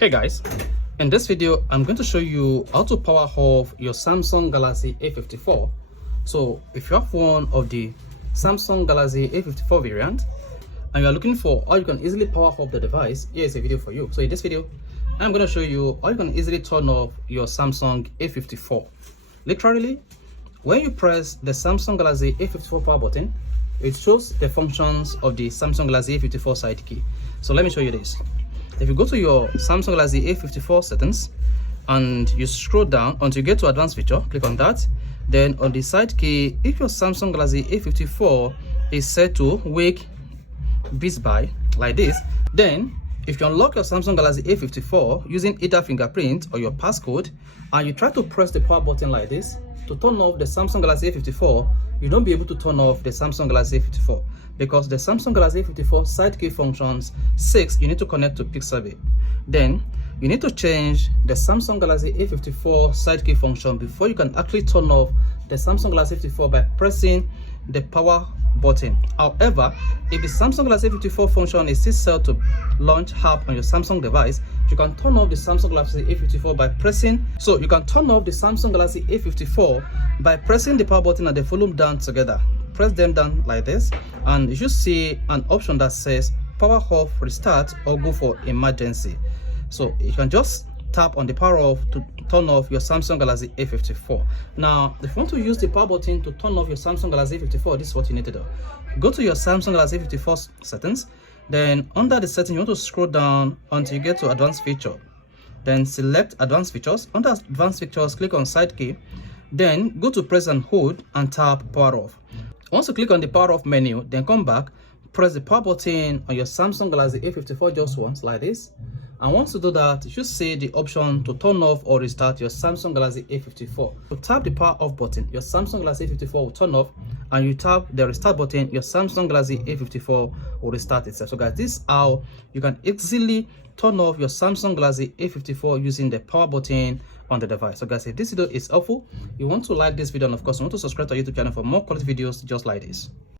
Hey guys, in this video I'm going to show you how to power off your Samsung Galaxy A54. So if you have one of the Samsung Galaxy A54 variant and you're looking for how you can easily power off the device, here is a video for you. So in this video I'm going to show you how you can easily turn off your Samsung A54. Literally, when you press the Samsung Galaxy A54 power button, it shows the functions of the Samsung Galaxy A54 side key. So let me show you this. If you go to your Samsung Galaxy A54 settings and you scroll down until you get to advanced feature, click on that. Then on the side key, if your Samsung Galaxy A54 is set to wake beats by like this, then if you unlock your Samsung Galaxy A54 using either fingerprint or your passcode and you try to press the power button like this to turn off the Samsung Galaxy A54, you don't be able to turn off the Samsung Galaxy A54 because the Samsung Galaxy A54 side key functions 6, you need to connect to Pixabay. Then you need to change the Samsung Galaxy A54 side key function before you can actually turn off the Samsung Galaxy A54 by pressing the power button. However, if the Samsung Galaxy A54 function is still set to launch app on your Samsung device, you can turn off the Samsung Galaxy A54 by pressing. So you can turn off the Samsung Galaxy A54 by pressing the power button and the volume down together. Press them down like this, and you should see an option that says power off, restart, or go for emergency. So you can just tap on the power off to turn off your Samsung Galaxy A54. Now, if you want to use the power button to turn off your Samsung Galaxy A54, this is what you need to do. Go to your Samsung Galaxy A54 settings. Then under the settings, you want to scroll down until you get to advanced feature. Then select advanced features. Under advanced features, click on side key. Then go to press and hold and tap power off. Once you click on the power off menu, then come back, press the power button on your Samsung Galaxy A54 just once like this. And once you do that, you should see the option to turn off or restart your Samsung Galaxy A54. To tap the power off button, your Samsung Galaxy A54 will turn off, and you tap the restart button, your Samsung Galaxy A54 will restart itself. So guys, this is how you can easily turn off your Samsung Galaxy A54 using the power button on the device. So guys, if this video is helpful, you want to like this video, and of course you want to subscribe to our YouTube channel for more quality videos just like this.